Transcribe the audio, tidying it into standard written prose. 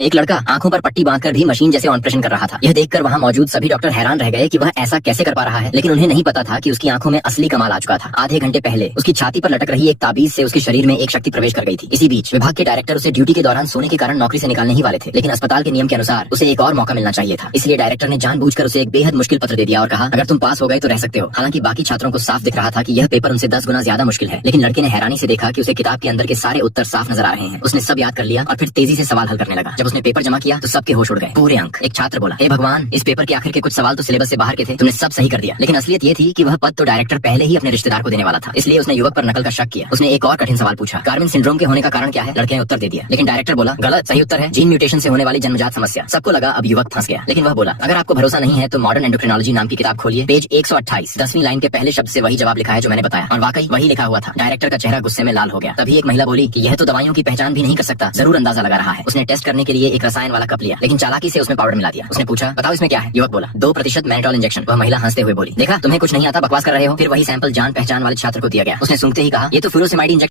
एक लड़का आंखों पर पट्टी बांधकर भी मशीन जैसे ऑपरेशन कर रहा था। यह देखकर वहां मौजूद सभी डॉक्टर हैरान रह गए कि वह ऐसा कैसे कर पा रहा है, लेकिन उन्हें नहीं पता था कि उसकी आंखों में असली कमाल आ चुका था। आधे घंटे पहले उसकी छाती पर लटक रही एक ताबीज से उसके शरीर में एक शक्ति प्रवेश कर गई थी। इसी बीच विभाग के डायरेक्टर उसे ड्यूटी के दौरान सोने के कारण नौकरी से निकालने ही वाले थे, लेकिन अस्पताल के नियम के अनुसार उसे एक और मौका मिलना चाहिए था। इसलिए डायरेक्टर ने जानबूझकर उसे एक बेहद मुश्किल पत्र दे दिया और कहा, अगर तुम पास हो गए तो रह सकते हो। हालांकि बाकी छात्रों को साफ दिख रहा था कि यह पेपर उनसे 10 गुना ज्यादा मुश्किल है, लेकिन लड़के ने हैरानी से देखा कि उसे किताब के अंदर के सारे उत्तर साफ नजर आ रहे हैं। उसने सब याद कर लिया और फिर तेजी से सवाल हल करने लगा। जब उसने पेपर जमा किया तो सबके होश उड़ गए, पूरे अंक। एक छात्र बोला, हे भगवान, इस पेपर के आखिर के कुछ सवाल तो सिलेबस से बाहर के थे, तुमने सब सही कर दिया। लेकिन असलियत ये थी कि वह पद तो डायरेक्टर पहले ही अपने रिश्तेदार को देने वाला था। इसलिए उसने युवक पर नकल का शक किया। उसने एक और कठिन सवाल पूछा, कार्विन सिंड्रोम के होने का कारण क्या है? लड़के ने उत्तर दे दिया, लेकिन डायरेक्टर बोला, गलत, सही उत्तर है जीन म्यूटेशन से होने वाली जन्मजात समस्या। सबको लगा अब युवक फंस गया, लेकिन वह बोला, अगर आपको भरोसा नहीं है तो मॉडर्न एंडोक्रिनोलॉजी नाम की किताब खोलिए, पेज 128, 10वीं लाइन के पहले शब्द से वही जवाब लिखा है जो मैंने बताया। और वाकई वही लिखा हुआ था। डायरेक्टर का चेहरा गुस्से में लाल हो गया। तभी एक महिला बोली कि यह तो दवाइयों की पहचान भी नहीं कर सकता, जरूर अंदाजा लगा रहा है। उसने टेस्ट करने के लिए एक रसायन वाला कप लिया, लेकिन चालाकी से उसमें पाउडर मिला दिया। उसने पूछा, बताओ इसमें क्या है? युवक बोला, 2% मैनिटॉल इंजेक्शन। वह महिला हंसते हुए बोली, देखा तुम्हें कुछ नहीं आता, बकवास कर रहे हो। फिर वही सैंपल जान पहचान वाले छात्र को दिया गया। उसने सूंघते ही कहा, ये तो फुरोसेमाइड इंजेक्शन